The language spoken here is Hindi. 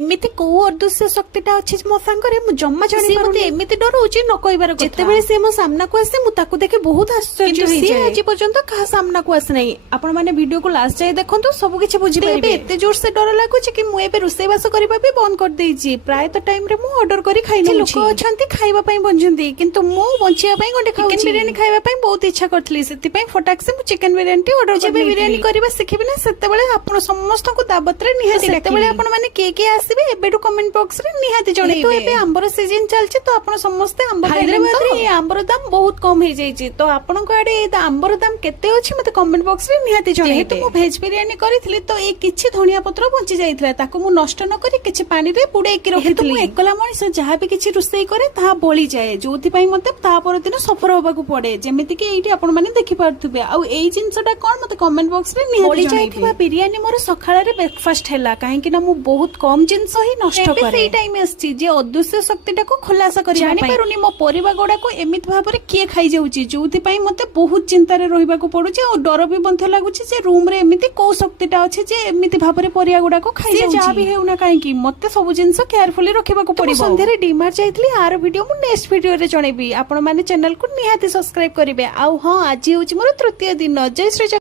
एमिति को अदृश्य शक्तिटा अछि मो सांगरे मु जम्मा जानि पारुनी एमिति डरउची न कहबार कथा जेतेबेले से मो सामना को आसे मु ताकू देखे बहुत आश्चर्य होई जाय आज पर्यंत कहा सामना को आसे नै आपण माने वीडियो को लास्ट जाय देखंतु सब किछि बुझि पाइबे एते जोर से डर लागु कि मु एबे रोसई बास करबा भी बंद कर देइची प्राय तो टाइम रे मु ऑर्डर करी खाइ नै लोक अछंती खाइबा पई बंजंती किंतु मु बंचिया पई गंडे खाउ चिकन बिरयानी खाइबा पई बहुत इच्छा करथली सेति पई फटाक से मु चिकन बिरयानी ऑर्डर जेबे बिरयानी करबा सिखिबे ना सेते बेले आपण समस्त को दावत रे निहाती सेते बेले आपण माने के आसीबे एबेडू कमेंट बॉक्स रे निहाती जणे तो एबे आंबर सीजन चलछि तो आपण समस्त आंब हैदराबाद रे आंबर दाम बहुत कम हे जाईछि तो आपण को आडे आंबर दाम केते अछि मते कमेंट बॉक्स रे निहाती जणे तो मु वेज बिरयानी करिथली तो ए किछि धनिया पत्र बंची जाइथला ताको मु नष्ट न करी किछि पानी रे पुडे की रखिथली मु एकला मनिस जहा भी किछि रुसई करे ता बोली जाए जोथि पई मते ता पर दिन सफर होबा को पड़े जेमिति कि एठी आपण माने देखि पारथुबे आ एई जिंसटा कोन मते कमेंट बॉक्स रे निहाती जाइथिबा बिरयानी मोर सखाळे रे ब्रेकफास्ट हैला काहे कि ना मु बहुत कम जिंस ही नष्ट करे सेई टाइम आछि जे अदृश्य शक्तिटा को खुलासा करी जानि पारुनी मो परिबा गोडा को एमित भाबरे किए खाइ जाउची जोथि पई मते बहुत चिंता रे रहिबा को पडुची और डर भी बंथ लागुची जे रूम रे एमिति को शक्तिटा अछि जे एमिति भाबरे परिया गोडा को खाइ जाउची जा भी हेउना काहे कि मते सब जिंस केयरफुली रखिबा को पडिबो संध्या रे डीमार्ट जाइतली आर वीडियो मु नेक्स्ट वीडियो रे जणेबी आपण माने चैनल को निहाती सब्सक्राइब करिवे आ हां आज होउची मोर तृतीय दिन जय श्री